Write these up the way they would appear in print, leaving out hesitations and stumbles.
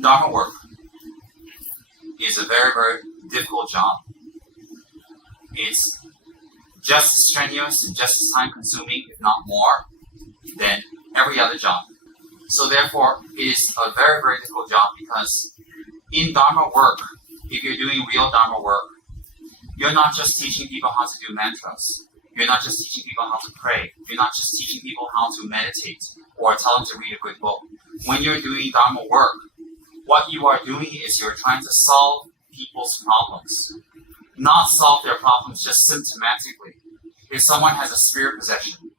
Dharma work is a very, very difficult job. It's just as strenuous and just as time-consuming, if not more, than every other job. So therefore, it is a very, very difficult job because in Dharma work, if you're doing real Dharma work, you're not just teaching people how to do mantras. You're not just teaching people how to pray. You're not just teaching people how to meditate or tell them to read a good book. When you're doing Dharma work, what you are doing is you're trying to solve people's problems. Not solve their problems just symptomatically. If someone has a spirit possession,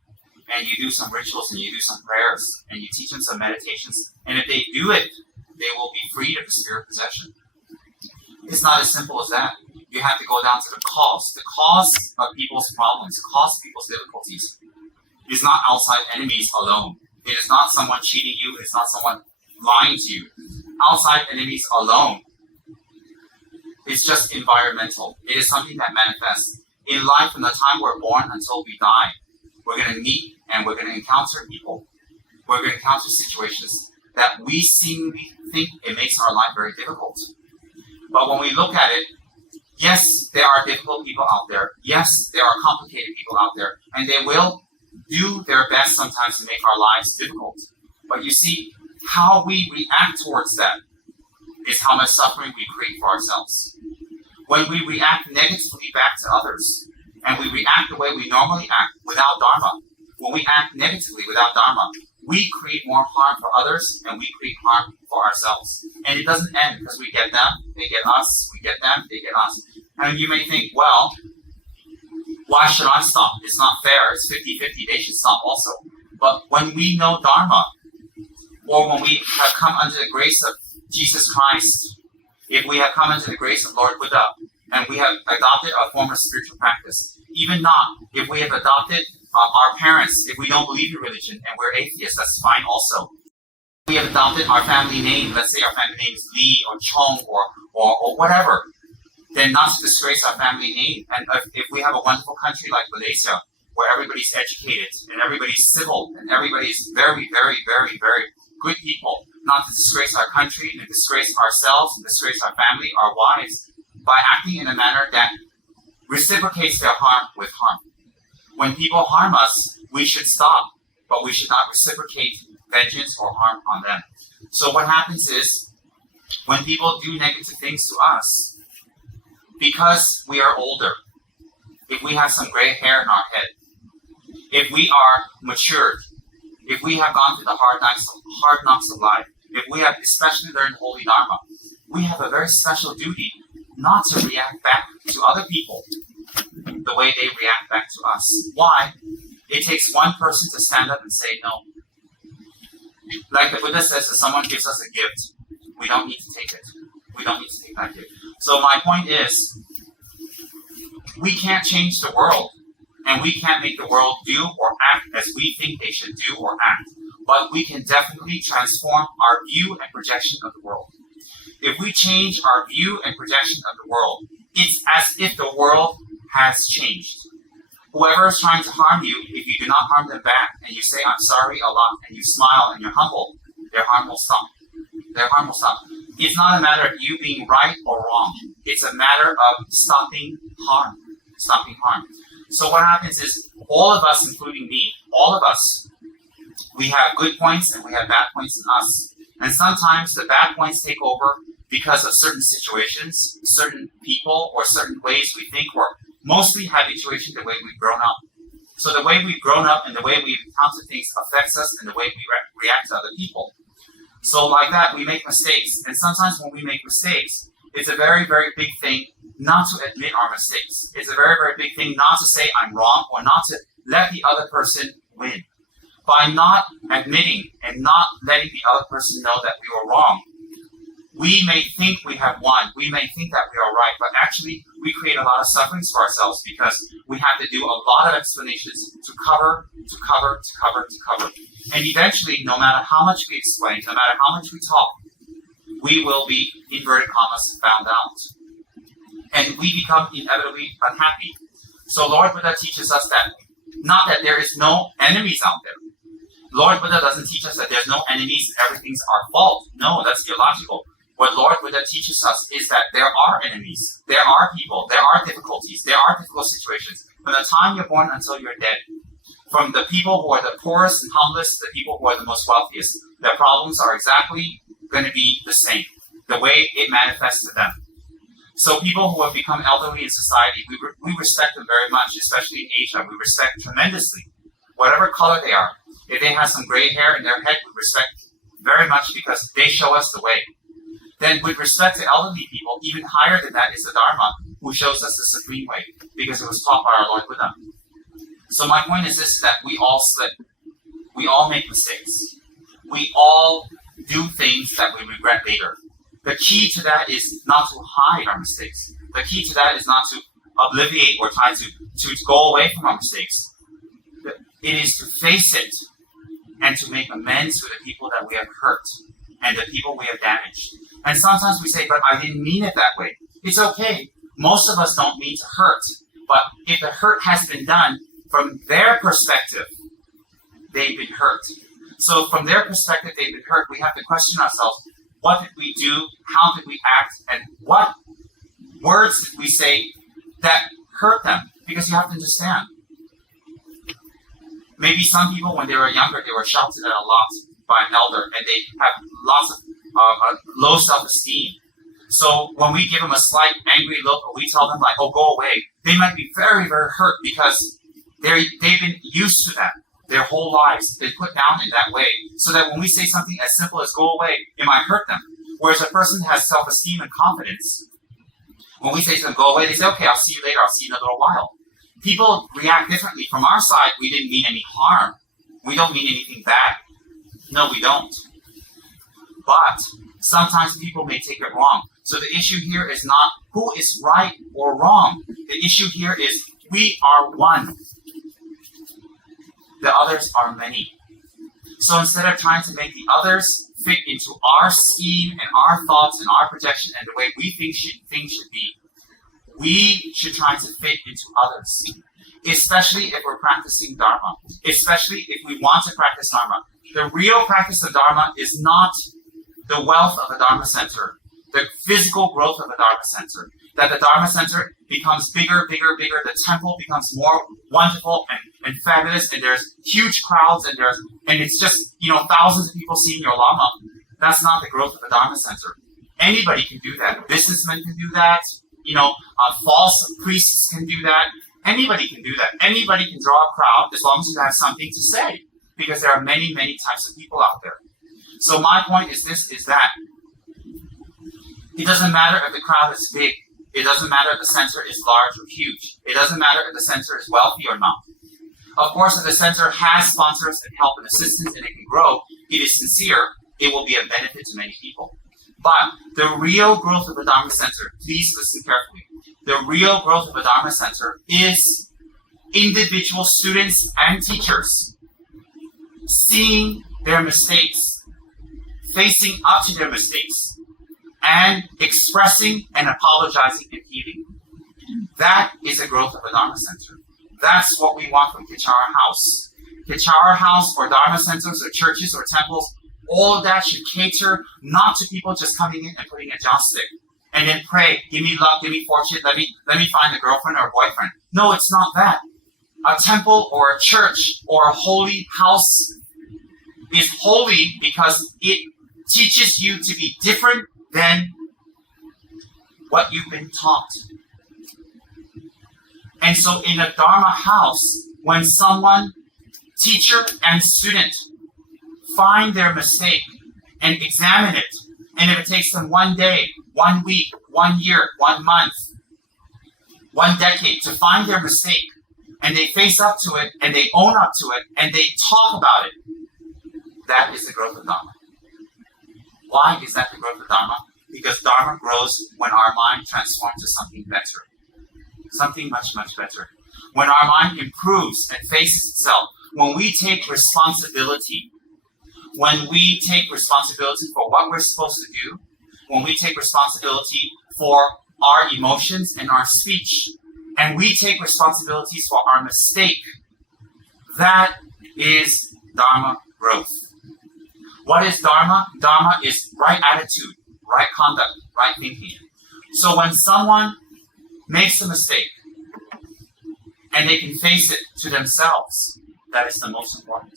and you do some rituals and you do some prayers, and you teach them some meditations, and if they do it, they will be freed of the spirit possession. It's not as simple as that. You have to go down to the cause. The cause of people's problems, the cause of people's difficulties, is not outside enemies alone. It is not someone cheating you. It is not someone lying to you. Outside enemies alone. It's just environmental. It is something that manifests. In life, from the time we're born until we die, we're going to meet and we're going to encounter people. We're going to encounter situations that we seemingly think it makes our life very difficult. But when we look at it, yes, there are difficult people out there. Yes, there are complicated people out there. And they will do their best sometimes to make our lives difficult. But you see, how we react towards that is how much suffering we create for ourselves. When we react negatively back to others, and we react the way we normally act without Dharma, when we act negatively without Dharma, we create more harm for others, and we create harm for ourselves. And it doesn't end because we get them, they get us, we get them, they get us. And you may think, well, why should I stop? It's not fair. It's 50-50. They should stop also. But when we know Dharma, or when we have come under the grace of Jesus Christ, if we have come under the grace of Lord Buddha, and we have adopted a form of spiritual practice, even not, if we have adopted our parents, if we don't believe in religion and we're atheists, that's fine also. We have adopted our family name, let's say our family name is Li or Chong or whatever, then not to disgrace our family name. And if we have a wonderful country like Malaysia, where everybody's educated and everybody's civil and everybody's very, very, very, very good people, not to disgrace our country and disgrace ourselves and disgrace our family, our wives, by acting in a manner that reciprocates their harm with harm. When people harm us, we should stop, but we should not reciprocate vengeance or harm on them. So what happens is, when people do negative things to us, because we are older, if we have some gray hair in our head, if we are matured, if we have gone through the hard knocks of life, if we have especially learned Holy Dharma, we have a very special duty not to react back to other people the way they react back to us. Why? It takes one person to stand up and say no. Like the Buddha says, if someone gives us a gift, we don't need to take it. We don't need to take that gift. So my point is, we can't change the world, and we can't make the world do or act as we think they should do or act. But we can definitely transform our view and projection of the world. If we change our view and projection of the world, it's as if the world has changed. Whoever is trying to harm you, if you do not harm them back, and you say, I'm sorry a lot, and you smile and you're humble, their harm will stop. Their harm will stop. It's not a matter of you being right or wrong. It's a matter of stopping harm. Stopping harm. So what happens is, all of us, including me, all of us, we have good points and we have bad points in us. And sometimes the bad points take over because of certain situations, certain people, or certain ways we think, or mostly habituation, the way we've grown up. So the way we've grown up and the way we've encountered things affects us and the way we react to other people. So like that, we make mistakes. And sometimes when we make mistakes, it's a very, very big thing not to admit our mistakes. It's a very, very big thing not to say I'm wrong or not to let the other person win. By not admitting and not letting the other person know that we were wrong, we may think we have won. We may think that we are right, but actually we create a lot of sufferings for ourselves because we have to do a lot of explanations to cover. And eventually, no matter how much we explain, no matter how much we talk, we will be, inverted commas, found out. And we become inevitably unhappy. So Lord Buddha teaches us that, not that there is no enemies out there. Lord Buddha doesn't teach us that there's no enemies and everything's our fault. No, that's illogical. What Lord Buddha teaches us is that there are enemies, there are people, there are difficulties, there are difficult situations. From the time you're born until you're dead, from the people who are the poorest and humblest to the people who are the most wealthiest, their problems are exactly going to be the same, the way it manifests to them. So people who have become elderly in society, we respect them very much, especially in Asia. We respect tremendously, whatever color they are. If they have some gray hair in their head, we respect very much because they show us the way. Then with respect to elderly people, even higher than that is the Dharma, who shows us the supreme way, because it was taught by our Lord Buddha. So my point is this, that we all slip. We all make mistakes. We all do things that we regret later. The key to that is not to hide our mistakes. The key to that is not to obliviate or try to go away from our mistakes. It is to face it and to make amends with the people that we have hurt and the people we have damaged. And sometimes we say, but I didn't mean it that way. It's okay. Most of us don't mean to hurt. But if the hurt has been done, from their perspective, they've been hurt. So from their perspective, they've been hurt. We have to question ourselves, what did we do? How did we act? And what words did we say that hurt them? Because you have to understand. Maybe some people, when they were younger, they were shouted at a lot by an elder, and they have lots of low self-esteem. So when we give them a slight angry look, or we tell them like, oh, go away, they might be very, very hurt because they've been used to that their whole lives. They're put down in that way. So that when we say something as simple as go away, it might hurt them. Whereas a person has self-esteem and confidence, when we say to them, go away, they say, okay, I'll see you later, I'll see you in a little while. People react differently. From our side, we didn't mean any harm. We don't mean anything bad. No, we don't. But sometimes people may take it wrong. So the issue here is not who is right or wrong. The issue here is we are one. The others are many. So instead of trying to make the others fit into our scheme and our thoughts and our projection and the way we think things should be, we should try to fit into others. Especially if we're practicing Dharma. Especially if we want to practice Dharma. The real practice of Dharma is not the wealth of a Dharma center, the physical growth of a Dharma center. That the Dharma center becomes bigger, bigger, bigger. The temple becomes more wonderful and fabulous, and there's huge crowds, and it's just, thousands of people seeing your Lama. That's not the growth of a Dharma center. Anybody can do that. Businessmen can do that. False priests can do that. Anybody can do that. Anybody can draw a crowd as long as you have something to say, because there are many, many types of people out there. So my point is that it doesn't matter if the crowd is big. It doesn't matter if the center is large or huge. It doesn't matter if the center is wealthy or not. Of course, if the center has sponsors and help and assistance and it can grow, it is sincere, it will be a benefit to many people. But the real growth of the Dharma center, please listen carefully, the real growth of the Dharma center is individual students and teachers seeing their mistakes, facing up to their mistakes, and expressing and apologizing and healing. That is the growth of a Dharma center. That's what we want from Kichara House. Kichara House or Dharma centers or churches or temples, all of that should cater not to people just coming in and putting a joss stick and then pray, give me luck, give me fortune, let me find a girlfriend or a boyfriend. No, it's not that. A temple or a church or a holy house is holy because it teaches you to be different than what you've been taught. And so in a Dharma house, when someone, teacher and student, find their mistake and examine it, and if it takes them 1 day, 1 week, 1 year, 1 month, 1 decade to find their mistake, and they face up to it, and they own up to it, and they talk about it, that is the growth of Dharma. Why is that the growth of Dharma? Because Dharma grows when our mind transforms to something better. Something much, much better. When our mind improves and faces itself, when we take responsibility, when we take responsibility for what we're supposed to do, when we take responsibility for our emotions and our speech, and we take responsibilities for our mistake, that is Dharma growth. What is Dharma? Dharma is right attitude, right conduct, right thinking. So when someone makes a mistake and they can face it to themselves, that is the most important.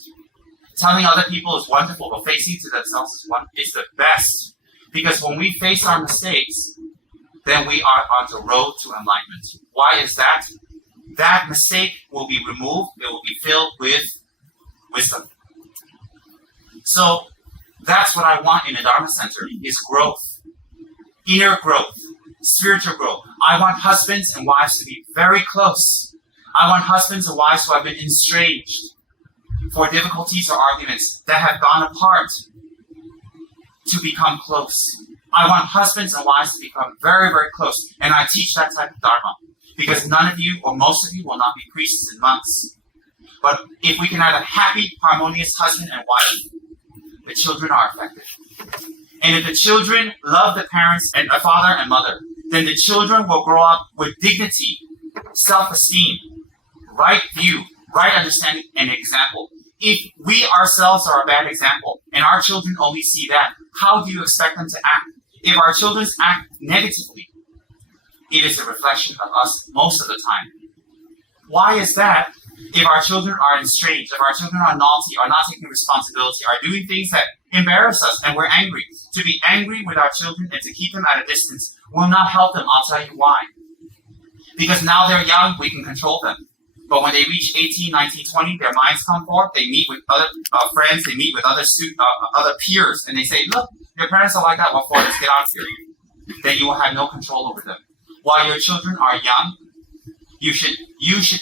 Telling other people is wonderful, but facing to themselves is the best. Because when we face our mistakes, then we are on the road to enlightenment. Why is that? That mistake will be removed. It will be filled with wisdom. So that's what I want in a Dharma center, is growth. Inner growth, spiritual growth. I want husbands and wives to be very close. I want husbands and wives who have been estranged for difficulties or arguments that have gone apart to become close. I want husbands and wives to become very, very close. And I teach that type of Dharma. Because none of you, or most of you, will not be priests and monks. But if we can have a happy, harmonious husband and wife, the children are affected. And if the children love the parents and a father and mother, then the children will grow up with dignity, self-esteem, right view, right understanding, and example. If we ourselves are a bad example, and our children only see that, how do you expect them to act? If our children act negatively, it is a reflection of us most of the time. Why is that? If our children are estranged, if our children are naughty, are not taking responsibility, are doing things that embarrass us, and we're angry, to be angry with our children and to keep them at a distance will not help them. I'll tell you why. Because now they're young, we can control them. But when they reach 18, 19, 20, their minds come forth, they meet with other friends, they meet with other peers, and they say, look, your parents are like that, what for? Let's get out of here. Then you will have no control over them. While your children are young, you should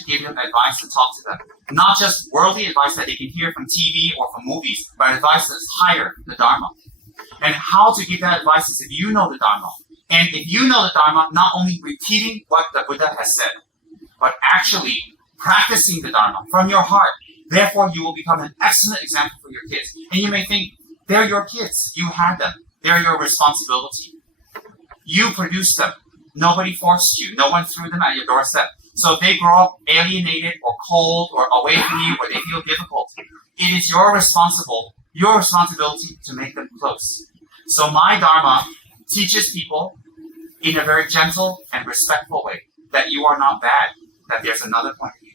give them advice to talk to them. Not just worldly advice that they can hear from TV or from movies, but advice that's higher, the Dharma. And how to give that advice is if you know the Dharma. And if you know the Dharma, not only repeating what the Buddha has said, but actually practicing the Dharma from your heart. Therefore, you will become an excellent example for your kids. And you may think, they're your kids. You had them. They're your responsibility. You produced them. Nobody forced you. No one threw them at your doorstep. So if they grow up alienated or cold or away from you or they feel difficult, it is your responsibility to make them close. So my Dharma teaches people in a very gentle and respectful way that you are not bad, that there's another point of view.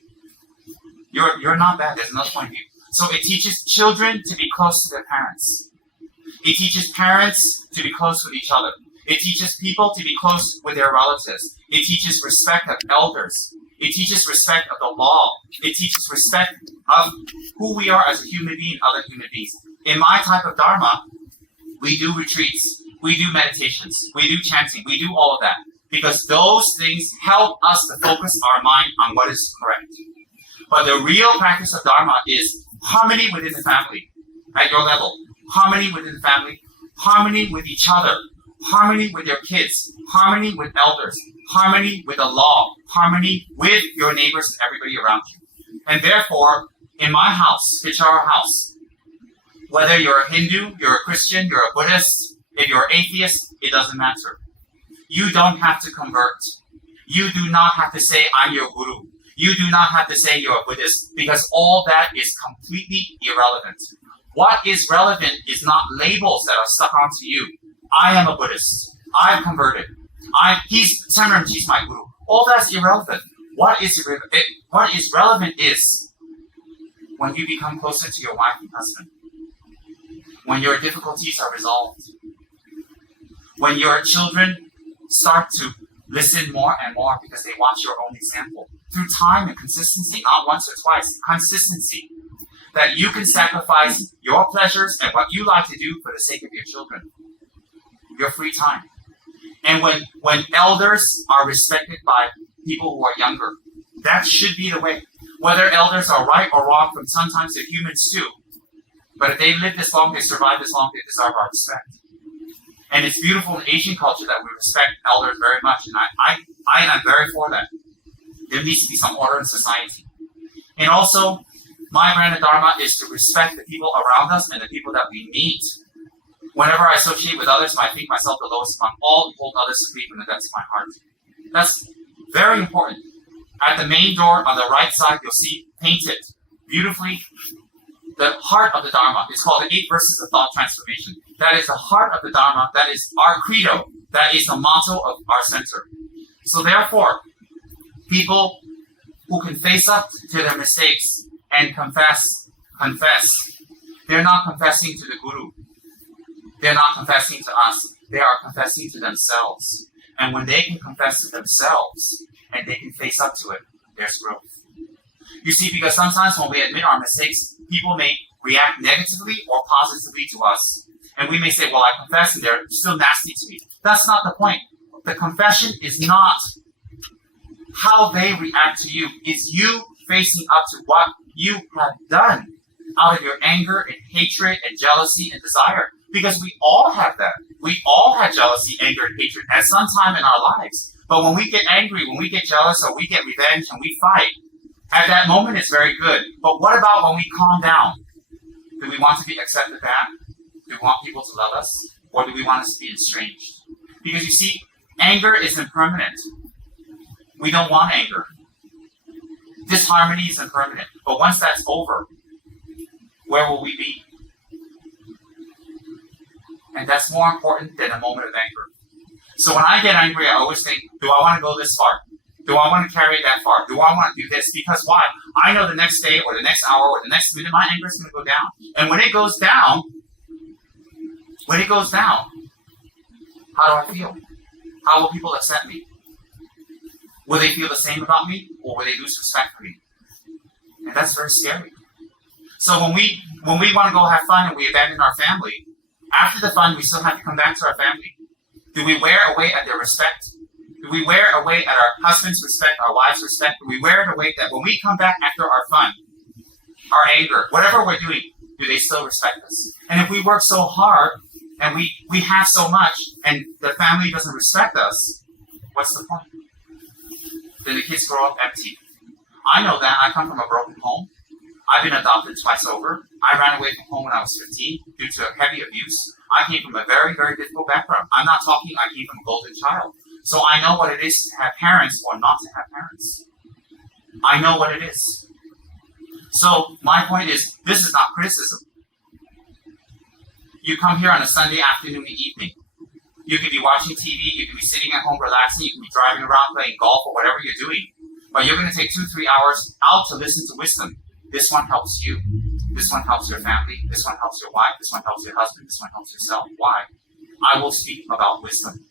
You're not bad, there's another point of view. So it teaches children to be close to their parents. It teaches parents to be close with each other. It teaches people to be close with their relatives. It teaches respect of elders. It teaches respect of the law. It teaches respect of who we are as a human being, other human beings. In my type of Dharma, we do retreats, we do meditations, we do chanting, we do all of that. Because those things help us to focus our mind on what is correct. But the real practice of Dharma is harmony within the family, at your level. Harmony within the family, harmony with each other, harmony with your kids, harmony with elders, harmony with the law, harmony with your neighbors and everybody around you. And therefore, in my house, Vichara house, whether you're a Hindu, you're a Christian, you're a Buddhist, if you're atheist, it doesn't matter. You don't have to convert. You do not have to say, I'm your guru. You do not have to say you're a Buddhist, because all that is completely irrelevant. What is relevant is not labels that are stuck onto you. I am a Buddhist. I've converted. Tsem, he's my guru. All that's irrelevant. What is relevant is when you become closer to your wife and husband, when your difficulties are resolved, when your children start to listen more and more because they watch your own example. Through time and consistency, not once or twice, consistency. That you can sacrifice your pleasures and what you like to do for the sake of your children. Your free time. And when elders are respected by people who are younger, that should be the way. Whether elders are right or wrong, from sometimes they're humans too. But if they live this long, they survive this long, they deserve our respect. And it's beautiful in Asian culture that we respect elders very much, and I am very for that. There needs to be some order in society. And also, my brand of Dharma is to respect the people around us and the people that we meet. Whenever I associate with others, I think myself the lowest among all, hold others supreme in the depths of my heart. That's very important. At the main door on the right side, you'll see painted beautifully the heart of the Dharma. It's called the 8 Verses of Thought Transformation. That is the heart of the Dharma. That is our credo. That is the motto of our center. So therefore, people who can face up to their mistakes and confess, they're not confessing to the Guru. They're not confessing to us. They are confessing to themselves. And when they can confess to themselves and they can face up to it, there's growth. You see, because sometimes when we admit our mistakes, people may react negatively or positively to us. And we may say, well, I confess and they're still nasty to me. That's not the point. The confession is not how they react to you. It's you facing up to what you have done out of your anger and hatred and jealousy and desire. Because we all have that. We all have jealousy, anger, and hatred at some time in our lives. But when we get angry, when we get jealous, or we get revenge and we fight, at that moment it's very good. But what about when we calm down? Do we want to be accepted back? Do we want people to love us? Or do we want us to be estranged? Because you see, anger is impermanent. We don't want anger. Disharmony is impermanent. But once that's over, where will we be? And that's more important than a moment of anger. So when I get angry, I always think, do I want to go this far? Do I want to carry it that far? Do I want to do this? Because why? I know the next day or the next hour or the next minute, my anger is going to go down. And when it goes down, how do I feel? How will people accept me? Will they feel the same about me, or will they lose respect for me? And that's very scary. So when we want to go have fun and we abandon our family, after the fun, we still have to come back to our family. Do we wear away at their respect? Do we wear away at our husband's respect, our wife's respect? Do we wear it away that when we come back after our fun, our anger, whatever we're doing, do they still respect us? And if we work so hard and we have so much and the family doesn't respect us, what's the point? Then the kids grow up empty. I know that. I come from a broken home. I've been adopted twice over. I ran away from home when I was 15 due to heavy abuse. I came from a very, very difficult background. I'm not talking I came from a golden child. So I know what it is to have parents or not to have parents. I know what it is. So my point is, this is not criticism. You come here on a Sunday afternoon and evening. You could be watching TV, you could be sitting at home relaxing, you could be driving around playing golf or whatever you're doing. But you're going to take 2-3 hours out to listen to wisdom. This one helps you. This one helps your family. This one helps your wife. This one helps your husband. This one helps yourself. Why? I will speak about wisdom.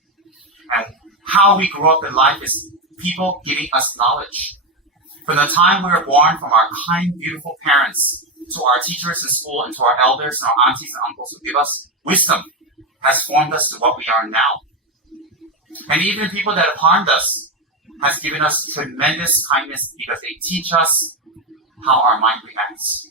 And how we grow up in life is people giving us knowledge. From the time we were born, from our kind, beautiful parents, to our teachers in school, and to our elders and our aunties and uncles who give us wisdom, has formed us to what we are now. And even people that have harmed us has given us tremendous kindness because they teach us how our mind reacts.